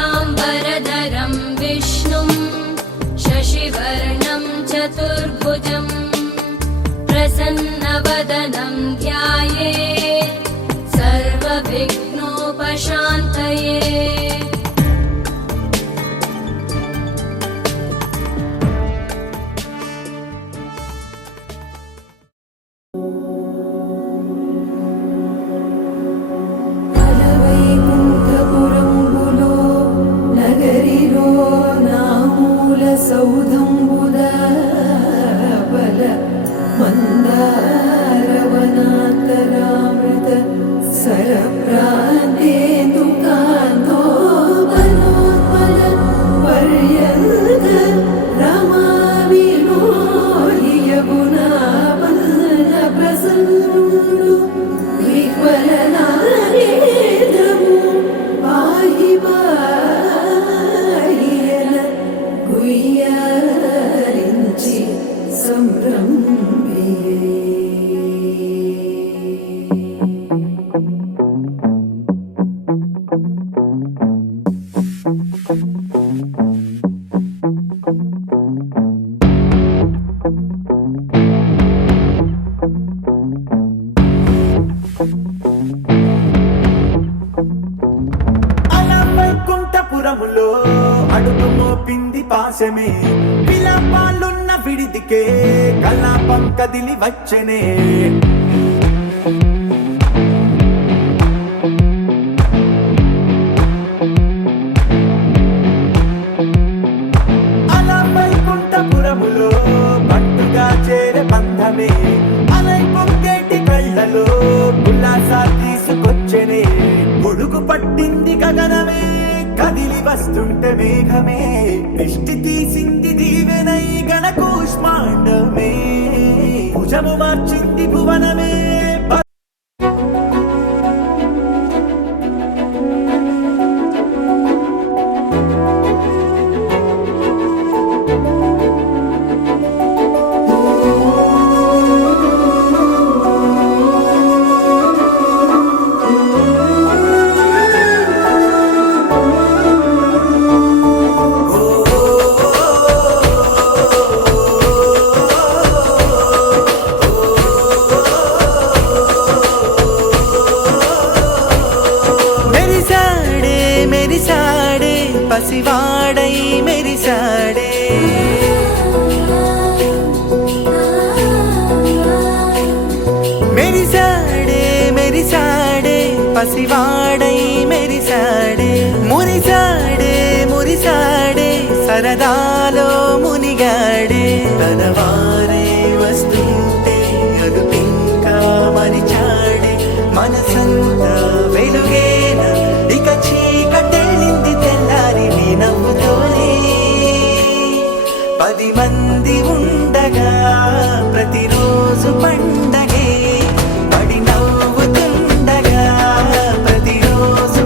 शुक्लाम्बरधरं विष्णुं शशिवर्णं चतुर्भुजं प्रसन्नवदनं ध्यायेत् सर्वविघ्नोपशान्तये। सौधंबुदबल मंदारवनातरामृत सरप्रान्तेन्दुकान्तो मनोत्पल पर्यन्त रमाविनोहि यमुनापल्ल प्रसन्नुडु विह्वलनारेन्द्रमु पाहि पाहियन गुह्यరించి సంరంభియే। వైకుంఠపురములో అడుగు మోపింది పాశమే, విలాపాలున్న విడిదికే కలాపం కదిలి వచ్చనే। అలా వైకుంఠపురములో పట్టుగా చేరే బంధమే, అలై పొంగేటి కళ్ళలో ఉల్లాసా తీసుకొచ్చనే। గొడుగు పట్టింది గగనమే, కదిలి వస్తుంటే మేఘమే, దృష్టి తీసింది దీవెనై గణకూష్మాండమే, భుజము మార్చింది భువనమే। పసివాడై మెరిసాడే, మెరిసాడే మెరిసాడే పసివాడై మెరిసాడే, మురిసాడే మురిసాడే సరదాలో మునిగాడే। తనవారే వస్తుంటే అదుపింకా మరిచాడే, మనసంతా వెలుగేన ఇక చీకటెళ్ళింది తెల్లారి నీ నవ్వుతోనే। 10 మంది ఉండగా ప్రతిరోజు పండగే, పడి నవ్వుతుండగా ప్రతిరోజు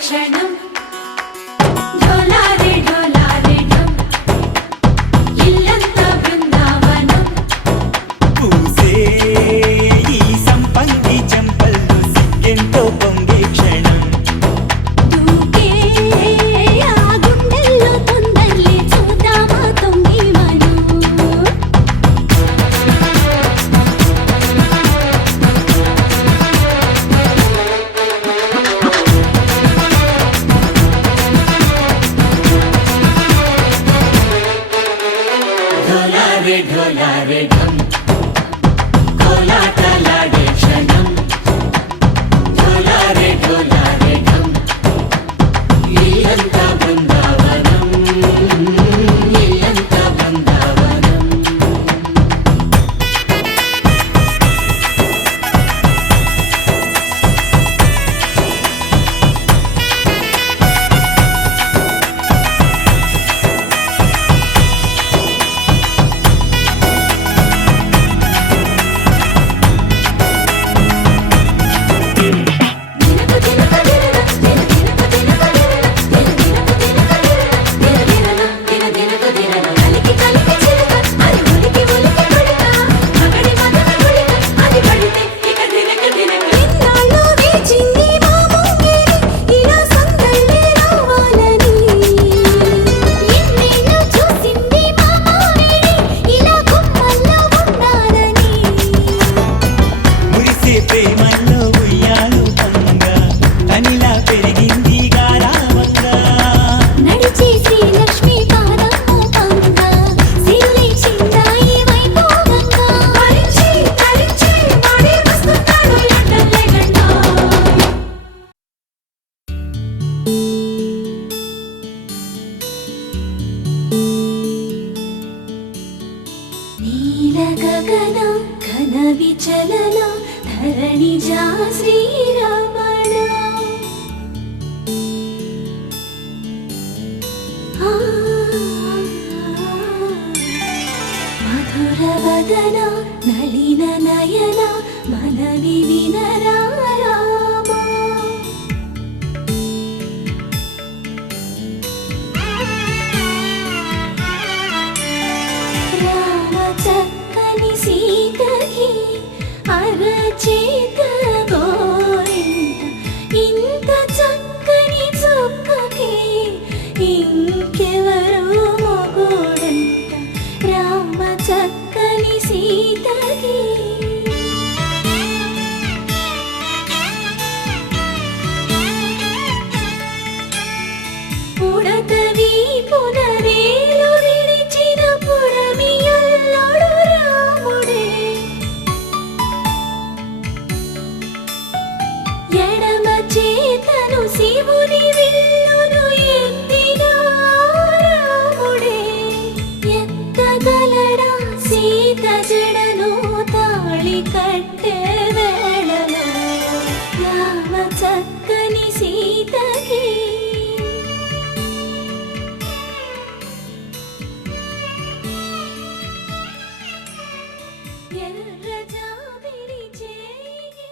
క్షణం ఢోలారే ఢోలారే ఢం ఇల్లంతా బృందావనం పూసే ఈ సంపంగి చెంపల్లో సిగ్గెంతో పొంగే క్షణం దూకే ఆ గుండెల్లో తొందరలే చూద్దామా తొంగి మనం ఢోలారే ఢోలారే ఢం కోలాటలాడే క్షణం ఢోలారే ఢోలారే ఢం ఇల్లంతా బృందావనం ఇల్లంతా బృందావనం మురిసే ప్రేమల్లో ఉయ్యాలు పంగా తనిలా పెరిగింది గారావంగా నడిచే శ్రీలక్ష్మి పాదము పంగా సిరులే చిందాయి వైభోగంగా పరిచి తరించి వాడే వస్తున్నాడు ఎండలే గంట నీల గగన ఘన విచలన ధరణి జా శ్రీరమణ మధుర వదన నళిన నయన మనవి వినరా రామా రామ చక్కని సీతకి అరచేత గోరింట ఇంత చక్కని చుక్కకి ఇంకెవరు మొగుడంట రామ చక్కని సీతకి పుడతవి పునరేలు విడిచిన పుడమియల్లోడు రాముడే ఎడమ చేతను శివుని విల్లును ఎత్తిన రాముడే ఎత్తగలడా సీత జడను తాళి కట్టే వేళలో రామ చక్కని సీతకి ఎర్ర జాబిలి చేయి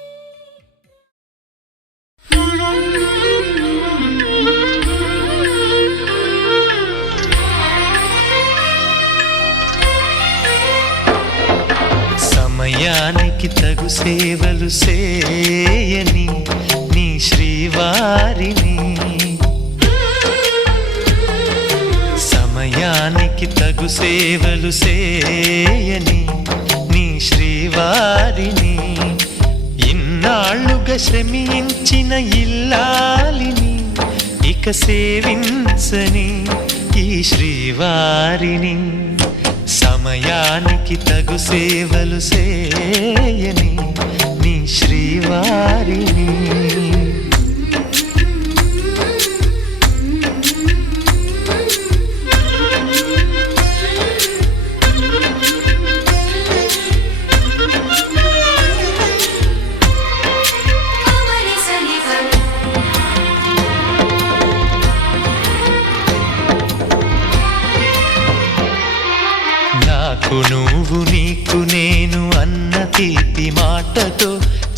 సమయానికి తగు సేవలు చేయని నీ శ్రీవారిని సమయానికి తగు సేవలు చేయని నీ శ్రీవారిని ఇన్నాళ్ళుగా శ్రమించిన ఇల్లాలిని ఇక సేవించని ఈ శ్రీవారిని సమయానికి తగు సేవలు చేయని నీ శ్రీవారిని నాకు నువ్వు నీకు నేను అన్న తీపి మాటతో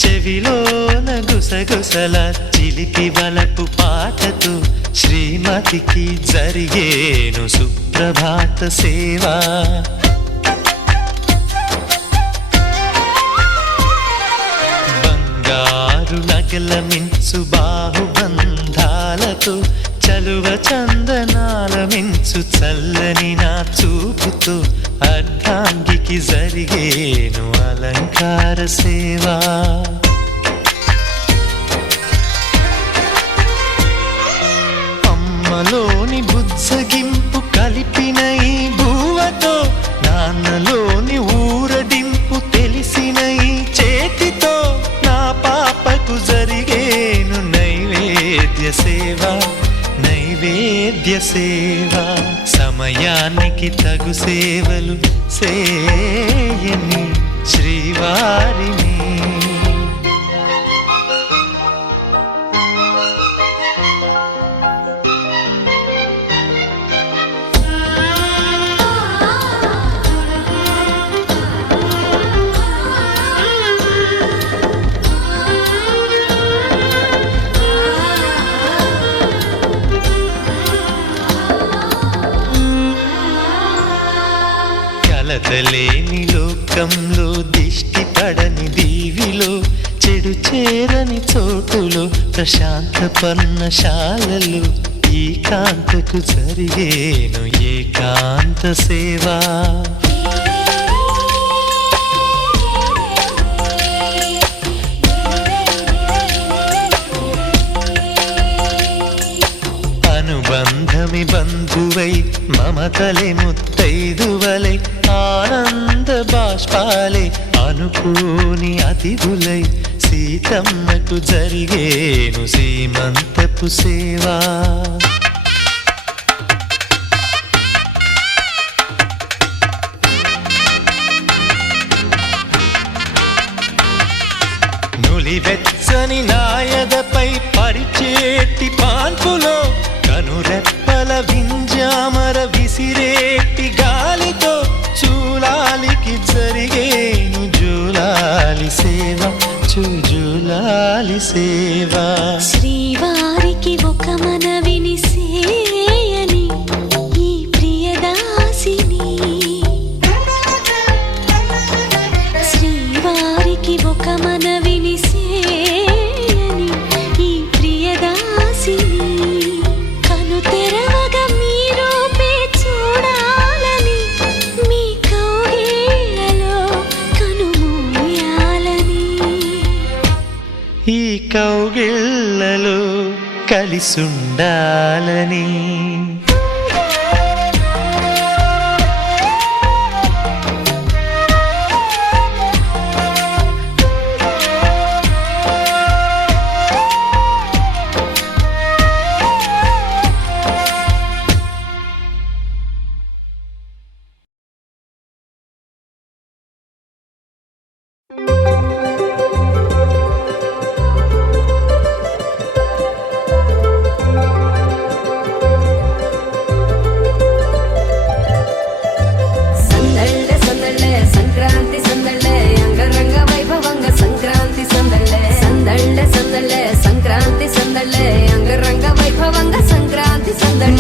చెవిలోన గుసగుసల చిలి చిలిపి వలపు పాటతో శ్రీమతికి జరిగేను సుప్రభాత సేవా. బంగారు నగల మించు బాహుబంధాలతో చలువ చందనాల మించు చల్లని నా చూపుతో అర్ధాంగికి జరిగేను అలంకార సేవా. అమ్మలోని బుజ్జగింపు కలిపిన ఈ భూవతో నాన్నలోని ఊరడింపు తెలిసిన ఈ చేతితో నా పాపకు జరిగేను నైవేద్య సేవ నైవేద్య సేవ. సమయానికి తగు సేవలు సేయని శ్రీవారిని. కలతలేని లోకంలో దిష్టి పడని దీవిలో చెడు చేరని చోటులో ప్రశాంత పర్ణశాలలో ఈ కాంతకు జరిగేను ఏకాంత సేవా. అనుబంధమి బంధువై మమతలే ముత్తైదువలై ఆనంద బాష్పాలే అనుకోని అతిథులై సీతమ్మకు జరిగేను సీమంతపు సేవా. నులివెచ్చని నాయదపై పరిచేటి పాన్పులో కనురెప్పల వింజామర విసిరేటి గాలితో చూలాలికి జరిగేను జూలాలి సేవ జూలాలి సేవ. శ్రీవారికి ఒక మనవిని సేయని ఈ ప్రియదాసిని. శ్రీవారికి ఒక మనవిని సేయని ఈ ప్రియదాసిని. కను తెరవగా మీ రూపే చూడాలని మీ కౌగిళ్ళలో కనుమూయాలని. ఈ కౌగిళ్ళలో కలిసుండాలని.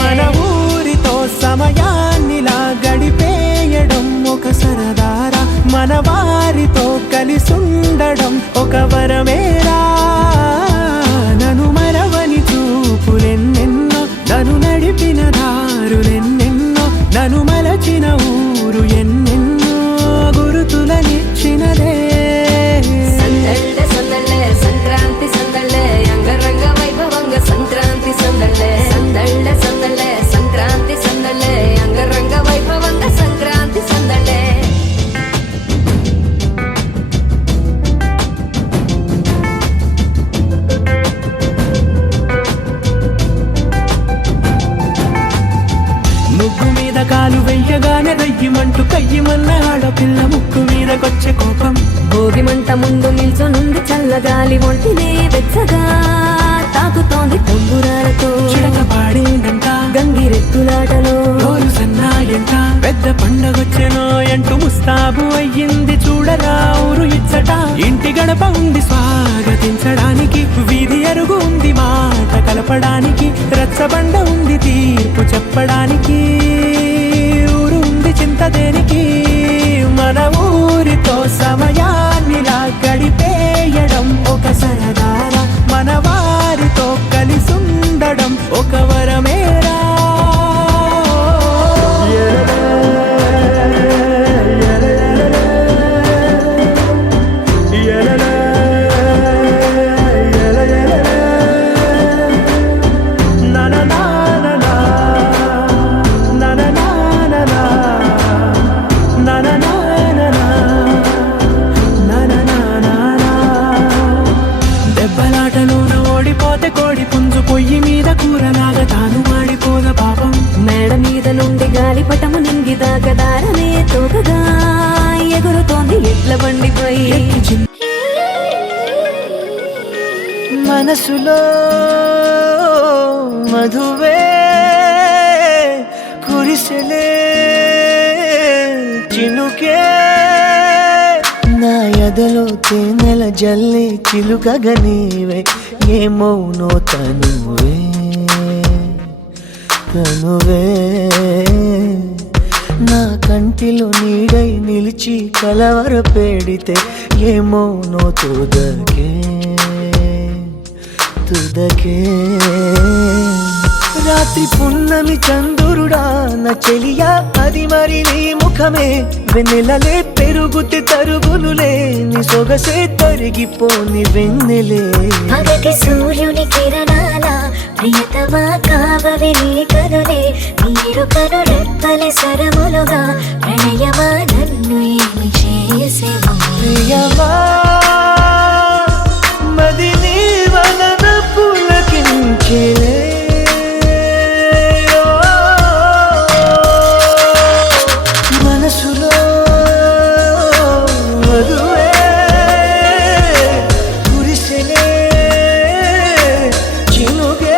మన ఊరితో సమయాన్నిలా గడిపేయడం ఒక సరదారా, మన వారితో కలిసుండడం ఒక వరమేరా. నన్ను మరవని చూపులెన్నెన్నో, నన్ను నడిపిన దారులెన్నెన్నో, నన్ను మలచిన ఊరు ఎన్నెన్నో గురుతులనిచ్చినదే. సంక్రాంతి సందళ్ళే అంగరంగ వైభవంగ సంక్రాంతి సందళ్ళే. సందళ్ళే సందళ్ళే సంక్రాంతి సందళ్ళే అంగరంగ వైభవంగ సంక్రాంతి సందళ్ళే. ముగ్గు మీద కాలు వెయ్యగానే రయ్యమంటూ కయ్యమన్న ఆడపిల్ల ముక్కు మీదకొచ్చే కోపం. భోగి మంట ముందు నిల్చొనుంది చల్లగాలి ఒంటినే వెచ్చగా తాకుతోంది తంబురాలతో. చిడక పాడేందంట గంగిరెద్దులాటలో రోజు సన్నాయంట, పెద్ద పండగొచ్చెనో అంటూ ముస్తాబు అయ్యింది చూడరా ఊరు ఇచ్చట. ఇంటి గడప ఉంది స్వాగతించడానికి, వీధి అరుగు ఉంది మా చెప్పడానికి, రచ్చబండ ఉంది తీర్పు చెప్పడానికి, ఊరు ఉంది చింత దేనికి, మన ఊరితో సమయాన్నిలా గడిపేయడం ఒక సరదారా, మన వారితో కలిసుండడం ఒక వరమేరా. దెబ్బలాటలోన ఓడిపోతే కోడి పుంజు పొయ్యి మీద కూరలాగా తాను మాడిపోద పాపం. మేడ మీద నుండి గాలిపటము నింగిదాకా దారమే తోకగా ఎగురుతోంది ఎడ్ల బండిపై. మనసులో మధువే కురిసెలే చినుకే, నా ఎదలో తేనెల జల్లి చిలుకగా నీవే, ఏమౌనో తనువే తనువే, నా కంటిలో నీడై నిలిచి కలవర పెడితే, ఏమౌనో తుదకే తుదకే. రాత్రి పున్నమి చంద్రుడా నా చెలియా, అది మరి నీ ముఖమే, వెన్నెలలే పెరుగుతే తరుగునులే, నీ సొగసే తరిగిపోని వెన్నెలే. పగటి సూర్యుని కిరణాల ప్రియతమా కావవి నీ కనులే, నీరు కను రెప్పలే సరములుగా, ప్రణయమా నన్ను ఏమి చేసేవో. ప్రియమా మది నీ వలన పులకించెలే, మనసులో మధువే కురిసెలే చినుకే.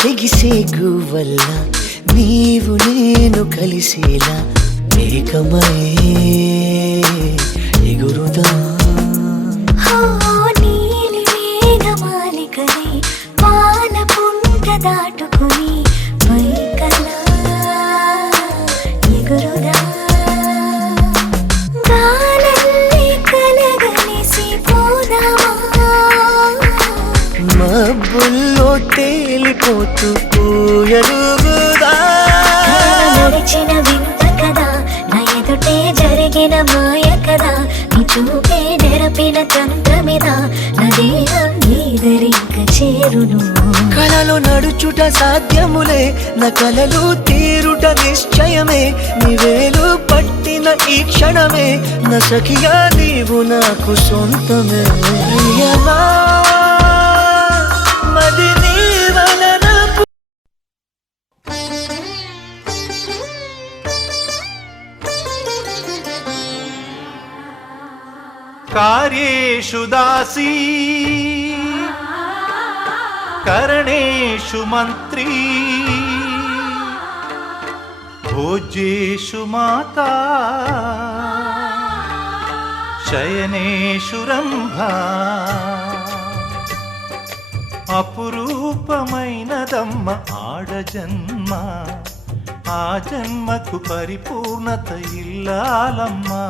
తెగిసే గువల్ల నీవు నేను కలిసేలా, ఏకమై ఎగురుదా. నీలి మేఘమాలికలై పాల పుంట దాటుకుని పైకలా ఎగురుదా, గాలల్లే కలగలిసి పోదామా, మబ్బుల్లో తేలిపోతూ ఎరుగుదా. నడిచిన వింత కదా, నా ఎదుటే జరిగిన మాయ కదా, నీ చూపే నెరపిన తంత్రమిదా, నా దేహం నీదరింక చేరును. కలలో నడుచుట సాధ్యములే, నా కలలు తీరుట నిశ్చయమే, నీవేలు పట్టిన ఈ క్షణమే, నా సఖియా నీవు నాకు సొంతమే. ప్రియమా మది నీ వలన కార్యేషు దాసీ కరణేషు మంత్రీ, భోజ్యేషు మాతా శయనేషు రంభా. అపురూపమైనదమ్మ ఆడజన్మ, ఆ జన్మకు పరిపూర్ణత ఇల్లాలమ్మా.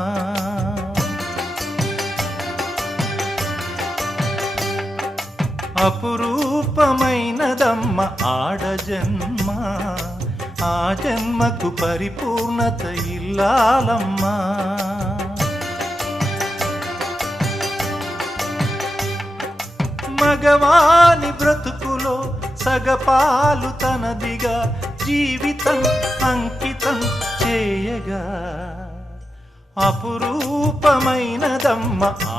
అపురూపమైనదమ్మ ఆడజన్మ, ఆ జన్మకు పరిపూర్ణత ఇల్లాలమ్మా. మగవాని బ్రతుకులో సగపాలు తనదిగా జీవితం అంకితం చేయగా, అపురూపమైనదమ్మ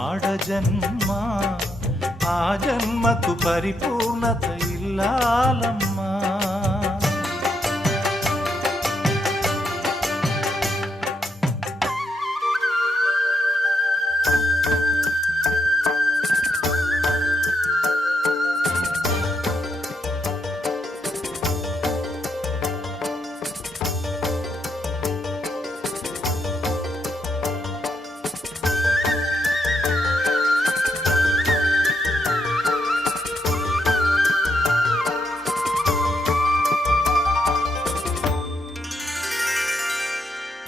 ఆడజన్మ, ఆ జన్మకు పరిపూర్ణత ఇల్లాలమ్మా.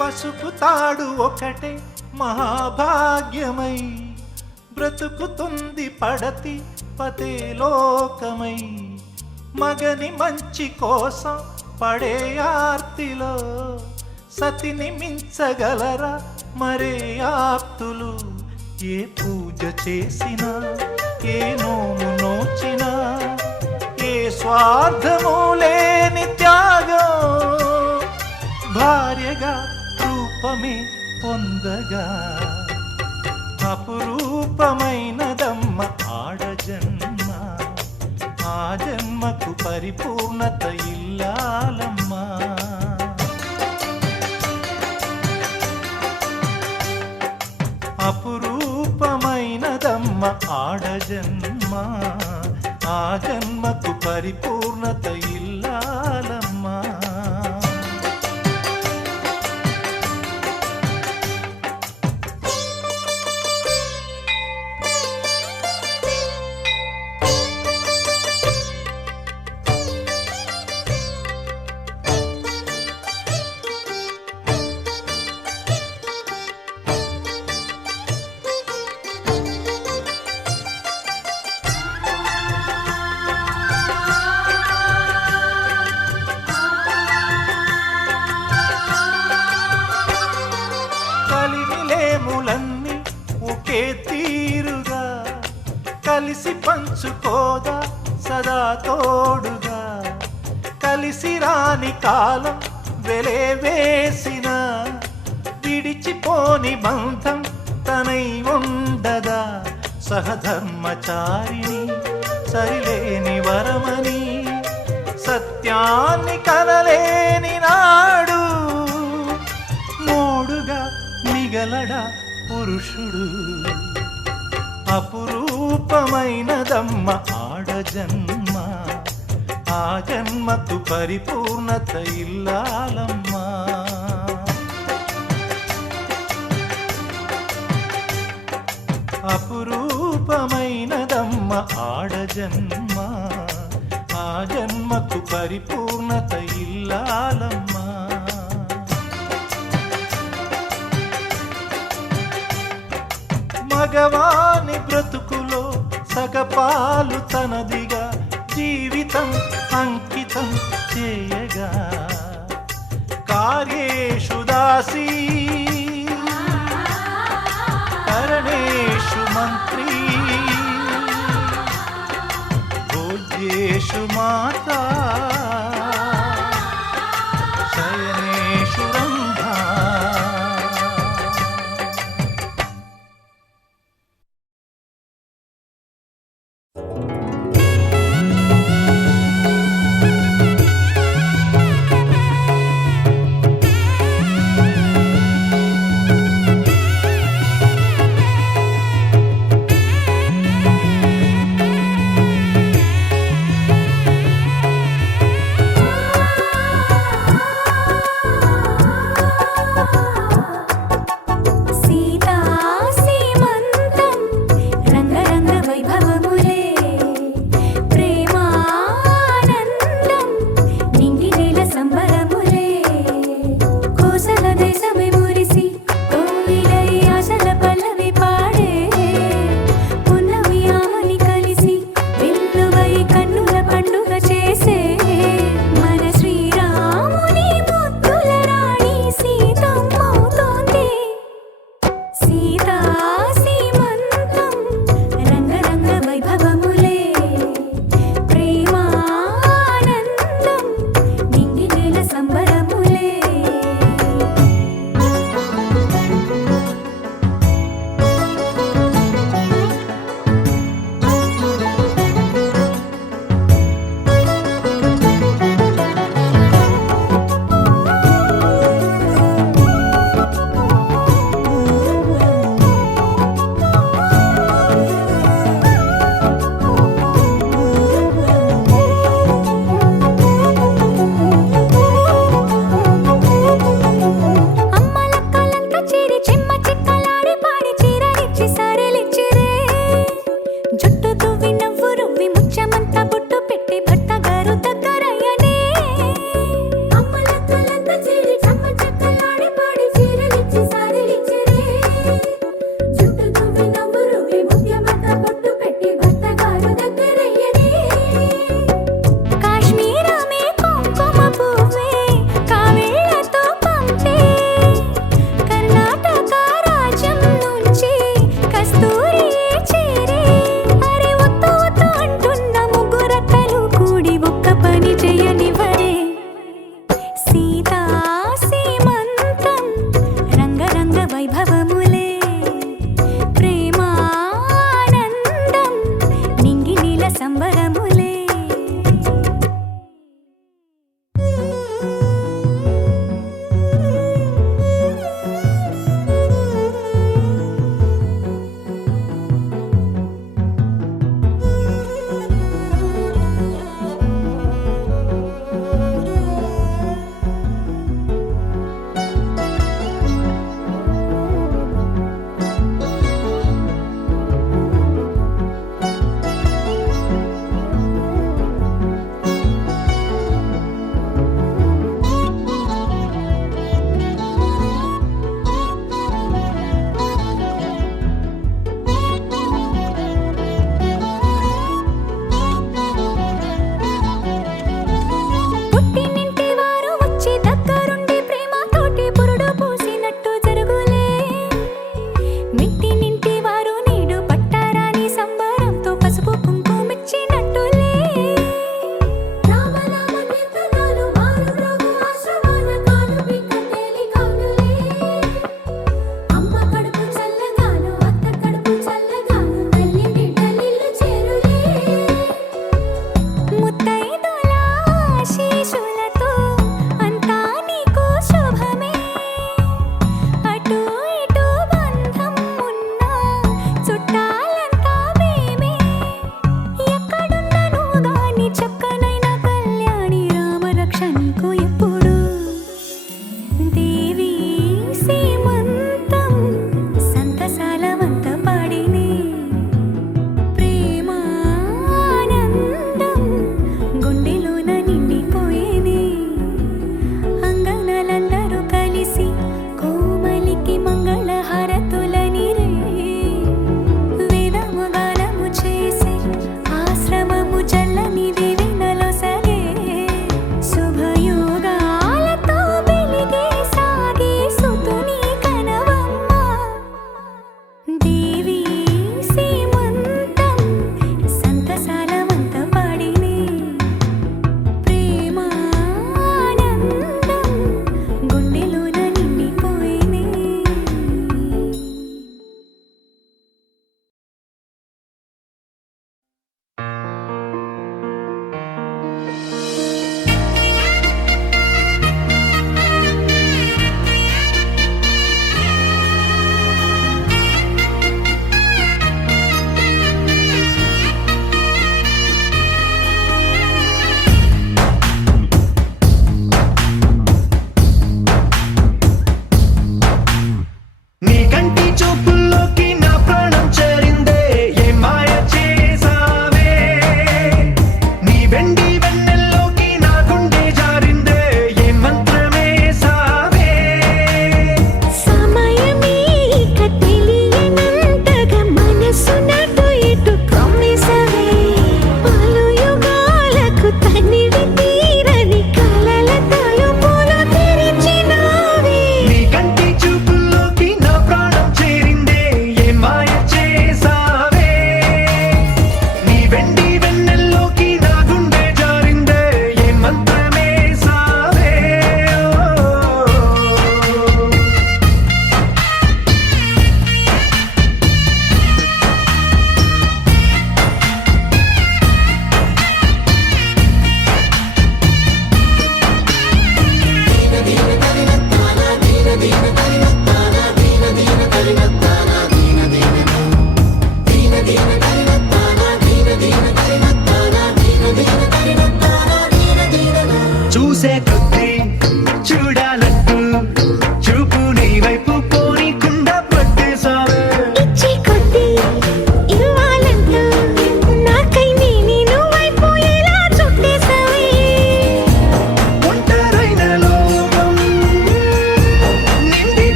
పసుపు తాడు ఒకటే మహాభాగ్యమై బ్రతుకుతుంది పడతి పతే లోకమై. మగని మంచి కోసం పడే ఆర్తిలో సతిని మించగలరా మరే ఆప్తులు. ఏ పూజ చేసినా ఏ నోము నోచినా ఏ స్వార్థము లేని త్యాగం భార్యగా రూపమే పొందగా. అపురూపమైనదమ్మ ఆడజన్మ, ఆ జన్మకు పరిపూర్ణత ఇల్లాలమ్మా. అపురూపమైనదమ్మ ఆడజన్మ, ఆ జన్మకు పరిపూర్ణత ఇల్లాలమ్మా. కలిమిలేములన్నీ ఒకే తీరుగా కలిసి పంచుకోదా సదా తోడుగా. కలిసి రాని కాలం వెలే వేసిన విడిచిపోని బంధం తనై ఉండదా. సహధర్మచారిని సరిలేని వరమని సత్యాన్ని కనలేని నాడు మోడుగా మిగలడా పురుషుడు. అపురూపమైనదమ్మ ఆడజన్మ, ఆ జన్మకు పరిపూర్ణత ఇల్లాలమ్మా. అపురూపమైనదమ్మ ఆడజన్మ, ఆ జన్మకు పరిపూర్ణత ఇల్లాలమ్మా. మగవాని బ్రతుకులో సగపాలు తనదిగా జీవితం అంకితం చేయగా. కార్యేషు దాసీ కరణేషు మంత్రీ భోజ్యేషు మాతా శయనేషు రంభా.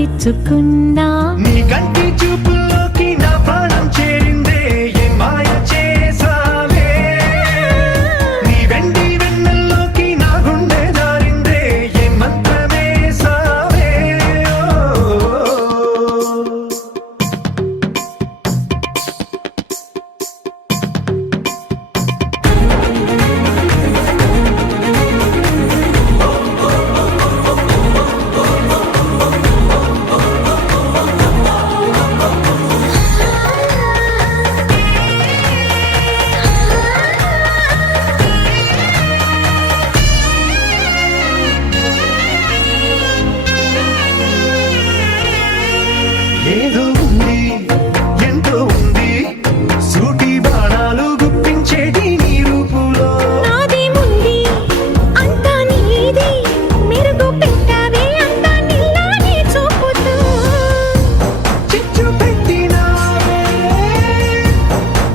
మనసిచ్చుకున్నా నీ కంటి చూపుల్లోకి నా ప్రాణం చేరిందే ఏ మాయ చేసావే నీ వెండి వెన్నెల్లోకి నా గుండె జారిందే ఏ మంత్రమేసావే ఏదో ఉంది ఎంతో ఉంది సూటి బాణాలు గుప్పించేటి నీ రూపులో నాదేముంది అంతా నీది మెరుగు పెట్టావే అంతా నిల్లానే చూపుతూ చిచ్చు పెట్టినావే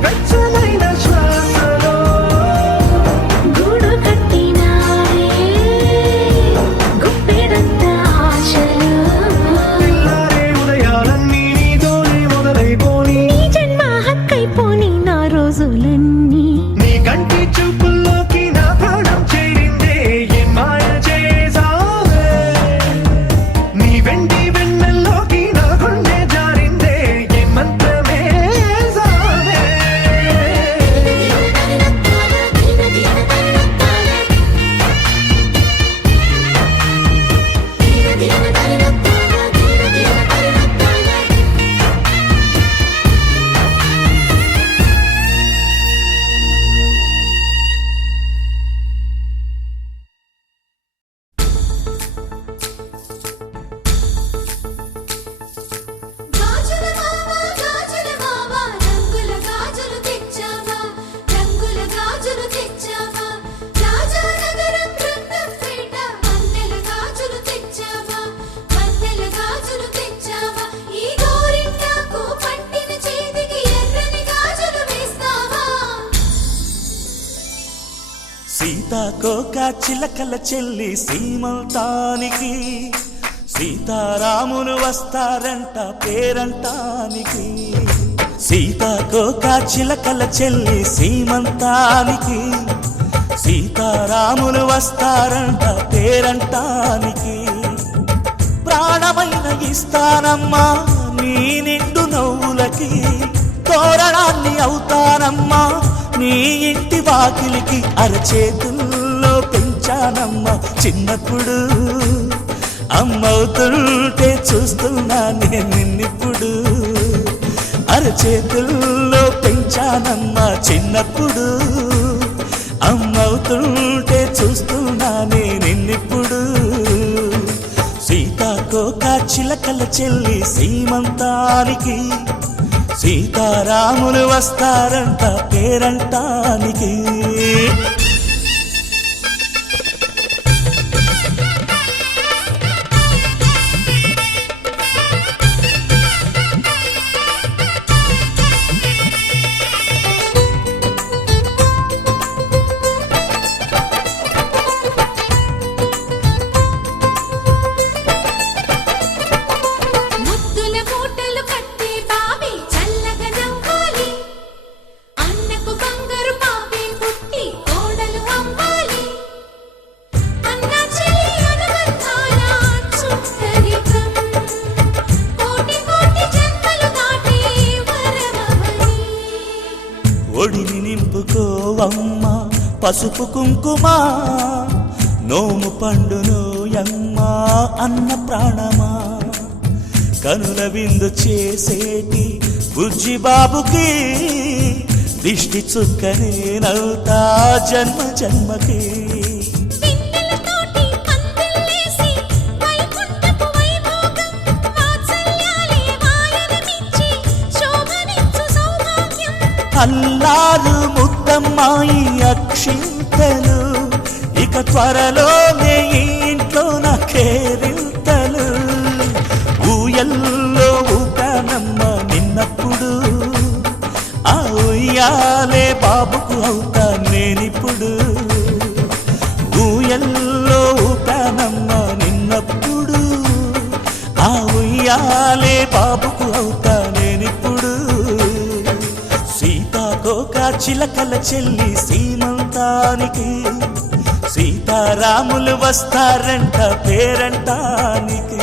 వెచ్చమైన శ్వాసలో గూడు కట్టినావే గుప్పెడంత ఆశలు తెల్లారే ఉదయాలన్నీ నీతోనే మొదలైపోని నీ జన్మ హక్కైపోని నా రోజులన్నీ నీ కంటి చూపుల్లోకి నా ప్రాణం చేరిందే ఏ మాయ చేసావే నీ వెండి వెన్నెల్లోకి నా గుండె జారిందే ఏ మంత్రమేసావే గాజుల మావా రంగుల గాజులు తెచ్చావా రంగుల గాజులు తెచ్చావా రాజానగరం బృందంపేట వన్నెల గాజులు తెచ్చావా వన్నెల గాజులు తెచ్చావా ఈ గోరింటాకు పట్టిన చేతికి ఎర్రని గాజులు వేస్తావా సీతాకోక చిలకల చెల్లి సీమంతానికి సీతారాములు వస్తారంట పేరంటానికి సీతాకోక చిలకల చెల్లి సీమంతానికి సీతారాములు వస్తారంట పేరంటానికి ప్రాణమైన ఇస్తానమ్మా నీ నిండు నవ్వులకి తోరణాన్ని అవుతానమ్మా నీ ఇంటి వాకిలికి అరచేతుల్లో పెంచానమ్మా చిన్నప్పుడు అమ్మవుతుంటే చూస్తున్నా నేను నిన్నిప్పుడు అరచేతుల్లో పెంచానమ్మా చిన్నప్పుడు అమ్మవుతుంటే చూస్తున్నా నేను నిన్నిప్పుడు సీతాకోక చిలకల చెల్లి సీమంతానికి సీతారాములు వస్తారంట పేరంటానికి ముద్దుల మూటలు కట్టి బావి చల్లగా నవ్వాలి అన్నకు బంగారు పాపే పుట్టి కోడలు అవ్వాలి అన్న చెల్లి అనుబంధాల చుట్టరికం కోటి కోటి జన్మలు దాటి వరమవని ఒడిని నింపుకోవమ్మ పసుపు కుంకుమ నోము పండునోయమ్మ అన్న ప్రాణమా కనుల విందు చేసేటి బుజ్జి బాబుకి దిష్టి చుక్కనేనవుతా జన్మ జన్మకి పిన్నెలతోటి పందిళ్ళేసి వైకుంఠపు వైభోగం వాత్సల్యాలే వాయనమిచ్చి శోభనిచ్చు సౌభాగ్యం అల్లారు ముద్దమ్మాయి అక్షింతలు ఇక త్వరలోనే ఈ ఇంట్లో నా కేరింతలు ఊయల్లో ఊపానమ్మ నిన్నప్పుడు ఆ ఉయ్యాలే బాబుకు అవుతా నేనిప్పుడు ఊయల్లో ఊపానమ్మ నిన్నప్పుడు ఆ ఉయ్యాలే ఉయ్యాలే బాబుకు అవుతా నేనిప్పుడు సీతాకోక చిలకల చెల్లి సీమంతానికి సీతారాములు వస్తారంట పేరంటానికి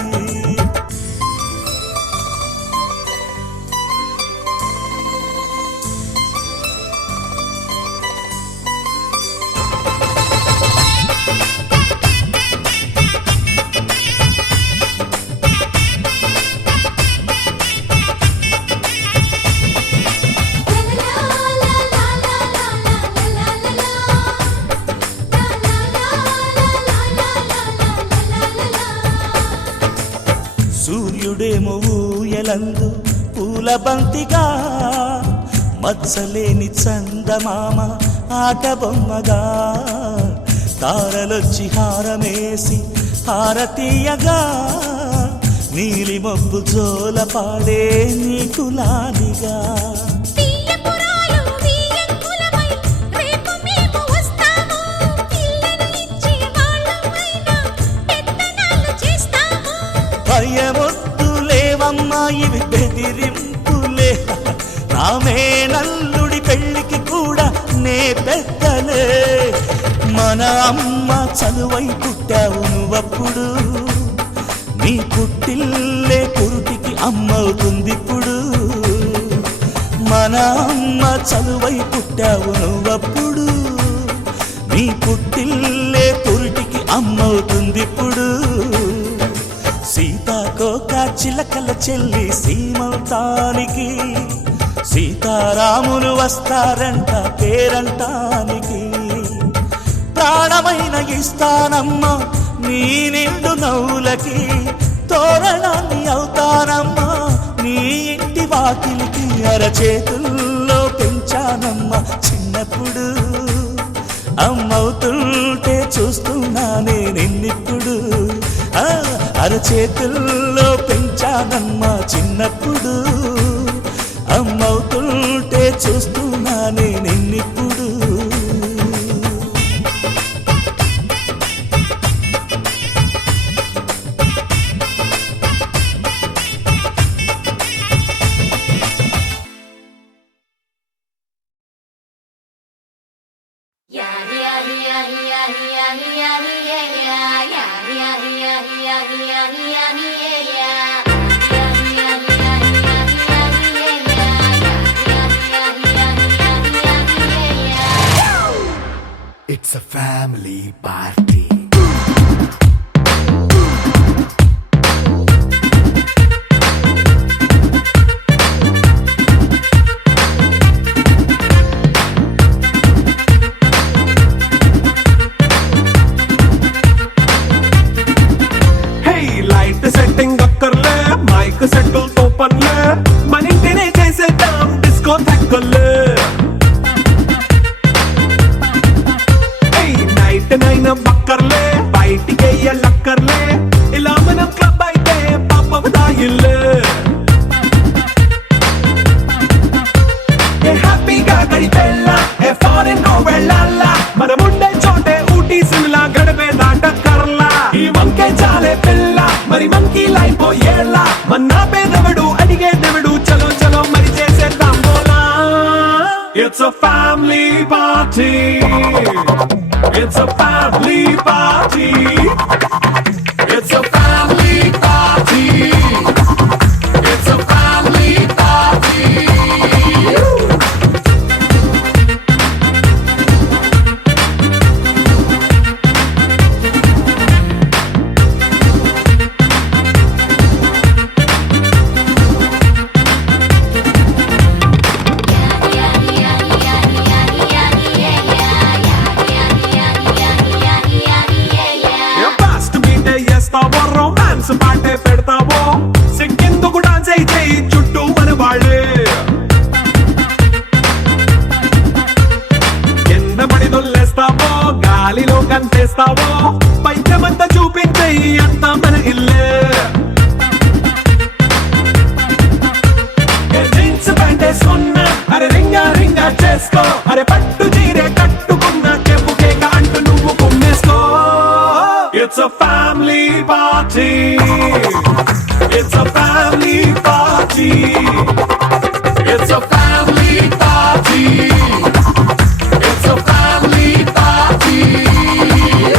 సూర్యుడేమో ఊయలందు పూల బంతిగా మచ్చలేని చందమామ ఆట బొమ్మగా తారలొచ్చి హారమేసి హారతీయగా నీలి మబ్బు జోల పాడే నీకులాలిగా భయమొద్దులేవమ్మా ఇవి బెదిరింపులే నామే నల్లుడి పెళ్ళికి కూడా నే పెద్దలే మన అమ్మ చదువై పుట్టావు నువ్వప్పుడు నీ పుట్టిల్లే పురుటికి అమ్మవుతుందిప్పుడు మన అమ్మ చదువై పుట్టావు నువ్వప్పుడు నీ పుట్టిల్లే పురుటికి అమ్మవుతుందిప్పుడు సీతాకోక చిలకల చెల్లి సీమంతానికి సీతారాములు వస్తారంట పేరంటానికి ప్రాణమైన ఇస్తానమ్మా నీ నిండు నవ్వులకి తోరణాన్ని అవుతానమ్మా నీ ఇంటి వాకిలికి అరచేతుల్లో పెంచానమ్మా చిన్నప్పుడు అమ్మవుతుంటే చూస్తున్నానే నిన్నిప్పుడు అరచేతుల్లో పెంచానమ్మా చిన్నప్పుడు అమ్మవుతుంటే చూస్తున్నానే నిన్నిప్పుడు It's a family party. Hey, light setting akkarle, mic settle to panle, manintine chesedam disco thakkale. నైన బక్కర్లే బయటికెయ్య లక్కర్లే ఇలా మనం క్లబ్ అయితే పాపదాయిల్లే ఏ హ్యాపీగా గడిపెళ్ళ ఏ ఫారెన్ కో వెళ్ళాల మనముండే చోటే ఊటీ సిమ్లా గడిపే దాటక్కర్లా ఈ వంకే చాలే పిల్ల మరి మంకీ లైఫ్ ఏళ్ళ మన్నా పేదవడు అడిగేదెవడు చలో చలో మరి చేసేద్దాం బోలా It's a family party. It's a family party. It's a family party. It's a family party. Romance పాటే పెడతావో సిక్కిందుకు డాన్స్ అయి చేయి చుట్టూ మన వాళ్ళే కింద పడి దొల్లేస్తావో గాలిలో కంటేస్తావో పైచమంతా చూపించేయి అంతా మన ఇల్లే జీన్స్ ప్యాంటేసుకున్నా అరే రింగా రింగా చేసుకో అరే పట్టు చీరే కట్టుకున్న చెప్పు కేక అంటూ నువ్వు కుమ్మేసుకో It's a family party. It's a family family party. It's a family party. It's a family party.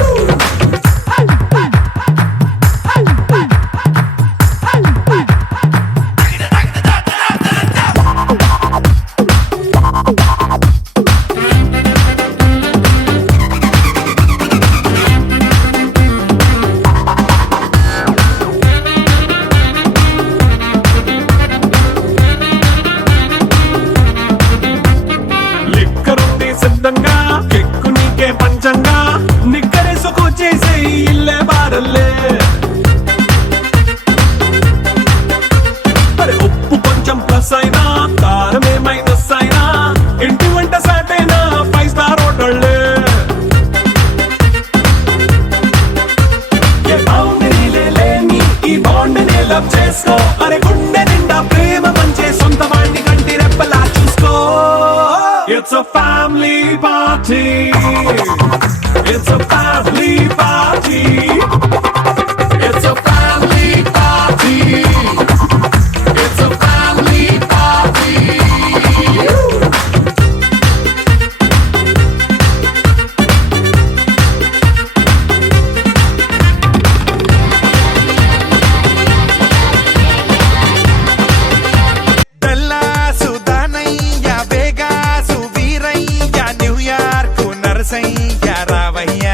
లిక్కరుంది సిద్ధంగా కెక్కు నీకే పంచంగా నిక్కరేసుకు చేసే ఇల్లే బారల్లే అరే ఉప్పు కొంచెం ప్లస్ అయినా కారమే మైనస్ అయినా ఇంటి వంట సాటైనా 5 స్టార్ హోటళ్ళే ఏ బౌండరీలే లేని ఈ బాండ్ని లవ్ చేసుకో అరే గుండె నిండా ప్రేమ పంచే సొంత వాడిని కంటి రెప్పలా చూసుకో. It's a family party. It's a family party. It's a family party. It's a family party. Dallas Danayya Vegas Veerayya New York Narasayya రావయ్య